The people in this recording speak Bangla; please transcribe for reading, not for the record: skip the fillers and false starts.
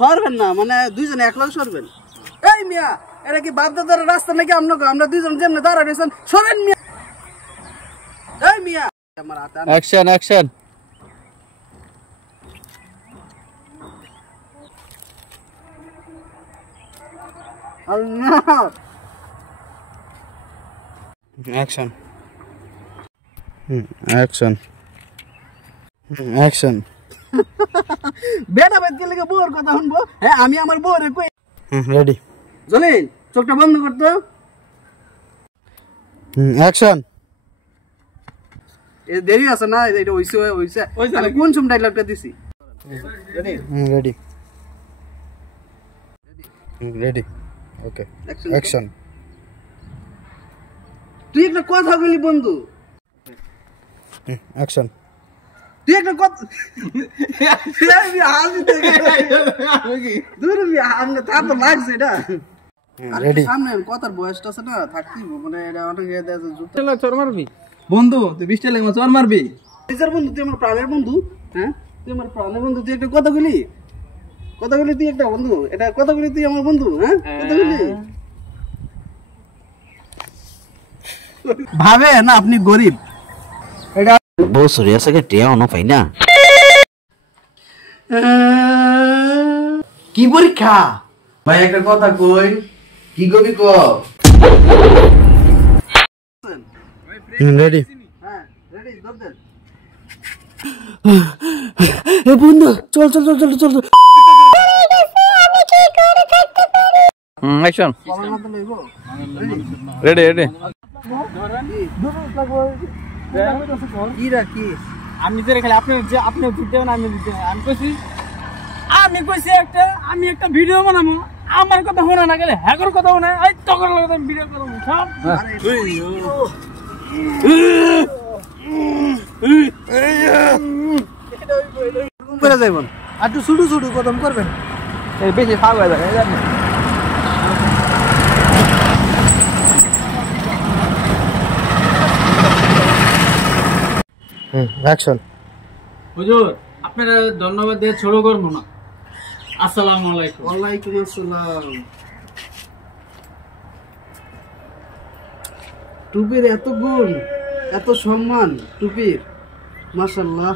সরবেন না মানে দুইজনে একলা সরবেন। এই মিয়া এরা কি বাপ দাদার রাস্তা নাকি আমরা দুইজন যেমন দাঁড়া রয়েছেন সরেন মিয়া। এই মিয়া আমার হাতে অ্যাকশন অ্যাকশন আল্লাহ অ্যাকশন অ্যাকশন অ্যাকশন বেটা বেদ গেলে বউর কথা শুনবো। হ্যাঁ আমি আমার বউরে কই রেডি জলিল চোখটা বন্ধ করতো। অ্যাকশন এ দেরি আছে না এটা হইছে আমি কোন সময় ডায়লগটা দিছি। রেডি রেডি ওকে অ্যাকশন তুই একটা কথা বলি বন্ধু। অ্যাকশন তুই একটা কথা লাগছে এটা সামনে কথার বয়সটা আছে না থাকতি মানে এটা অনেক চর মারবি বন্ধু তুই 20 টাকা চর মারবি বন্ধু তুই আমার প্রাণের বন্ধু। হ্যাঁ তুই আমার প্রাণের বন্ধু তুই একটা কথা বলি তুই একটা বন্ধু এটা কথা বলি তুই আমার বন্ধু। হ্যাঁ কথা বলি ভাবে না আপনি গরিব এটা বউ সরিয়া সাকে টিয়া অন পাই না কি পরীক্ষা ভাই একটা কথা কই কি কবি ক রেডি হ্যাঁ রেডি দব দেন। এ বন্ধু চল চল চল চল চল অ্যাকশন রেডি রেডি কি রাখি আমি তো খালি আপনি দিতে না আমি দিতে আমি কইছি আমি একটা ভিডিও বানাবো আমার কথা শোনা না গেলে হ্যাগর কথা শোনা এই তকর লাগে ভিডিও করব সব করে যাইবন আর একটু ছুটু ছুটু কদম করবেন এই বেশি ফাগ হয়ে যায় জানেন অ্যাকশন হুজুর আপনারা ধন্যবাদ দিয়ে ছোট করবো না। আসসালামু আলাইকুম। ওয়ালাইকুম আসসালাম। টুপির এত গুণ এত সম্মান টুপির মাশাআল্লাহ।